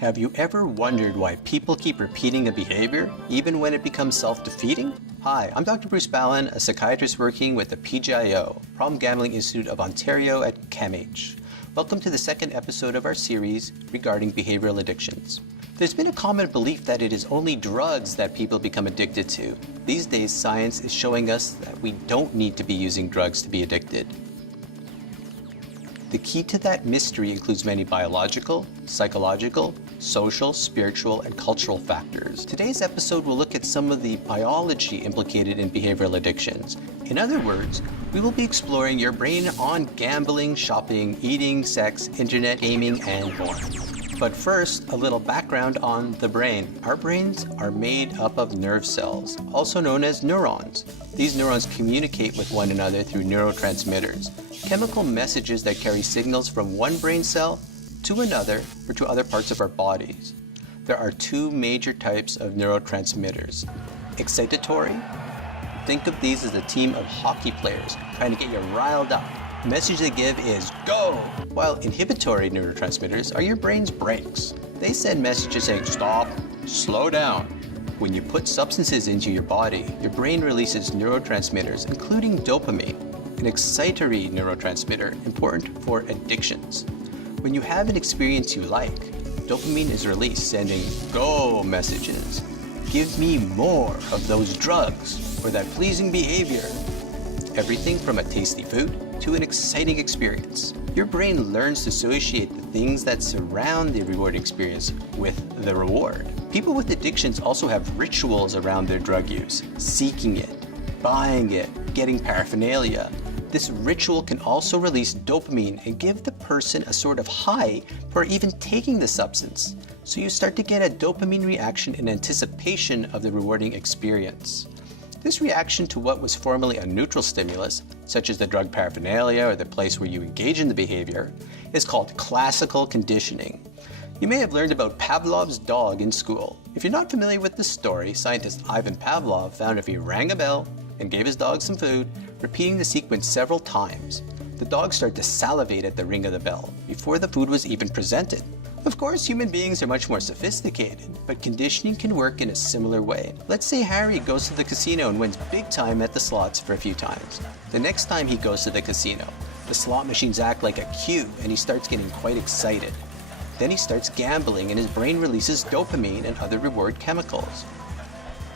Have you ever wondered why people keep repeating a behavior, even when it becomes self-defeating? Hi, I'm Dr. Bruce Ballin, a psychiatrist working with the PGIO, Problem Gambling Institute of Ontario at CAMH. Welcome to the second episode of our series regarding behavioral addictions. There's been a common belief that it is only drugs that people become addicted to. These days, science is showing us that we don't need to be using drugs to be addicted. The key to that mystery includes many biological, psychological, social, spiritual, and cultural factors. Today's episode will look at some of the biology implicated in behavioral addictions. In other words, we will be exploring your brain on gambling, shopping, eating, sex, internet, gaming, and more. But first, a little background on the brain. Our brains are made up of nerve cells, also known as neurons. These neurons communicate with one another through neurotransmitters, chemical messages that carry signals from one brain cell to another or to other parts of our bodies. There are two major types of neurotransmitters. Excitatory. Think of these as a team of hockey players trying to get you riled up. The message they give is go, while inhibitory neurotransmitters are your brain's brakes. They send messages saying stop, slow down. When you put substances into your body, your brain releases neurotransmitters, including dopamine, an excitatory neurotransmitter important for addictions. When you have an experience you like, dopamine is released, sending go messages. Give me more of those drugs or that pleasing behavior. Everything from a tasty food to an exciting experience. Your brain learns to associate the things that surround the rewarding experience with the reward. People with addictions also have rituals around their drug use, seeking it, buying it, getting paraphernalia. This ritual can also release dopamine and give the person a sort of high for even taking the substance. So you start to get a dopamine reaction in anticipation of the rewarding experience. This reaction to what was formerly a neutral stimulus, such as the drug paraphernalia or the place where you engage in the behavior, is called classical conditioning. You may have learned about Pavlov's dog in school. If you're not familiar with the story, scientist Ivan Pavlov found if he rang a bell and gave his dog some food, repeating the sequence several times, the dog started to salivate at the ring of the bell before the food was even presented. Of course, human beings are much more sophisticated, but conditioning can work in a similar way. Let's say Harry goes to the casino and wins big time at the slots for a few times. The next time he goes to the casino, the slot machines act like a cue and he starts getting quite excited. Then he starts gambling and his brain releases dopamine and other reward chemicals.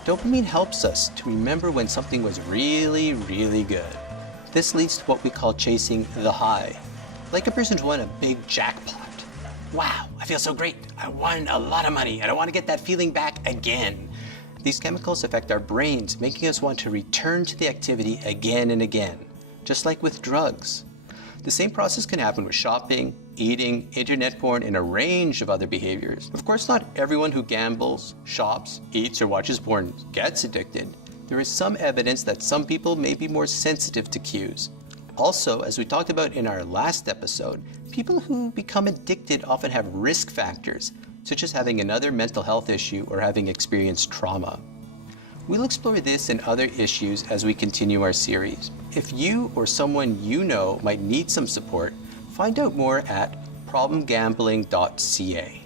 Dopamine helps us to remember when something was really, really good. This leads to what we call chasing the high. Like a person who won a big jackpot. Wow, I feel so great. I won a lot of money and I want to get that feeling back again. These chemicals affect our brains, making us want to return to the activity again and again, just like with drugs. The same process can happen with shopping, eating, internet porn, and a range of other behaviors. Of course, not everyone who gambles, shops, eats, or watches porn gets addicted. There is some evidence that some people may be more sensitive to cues. Also, as we talked about in our last episode, people who become addicted often have risk factors, such as having another mental health issue or having experienced trauma. We'll explore this and other issues as we continue our series. If you or someone you know might need some support, find out more at problemgambling.ca.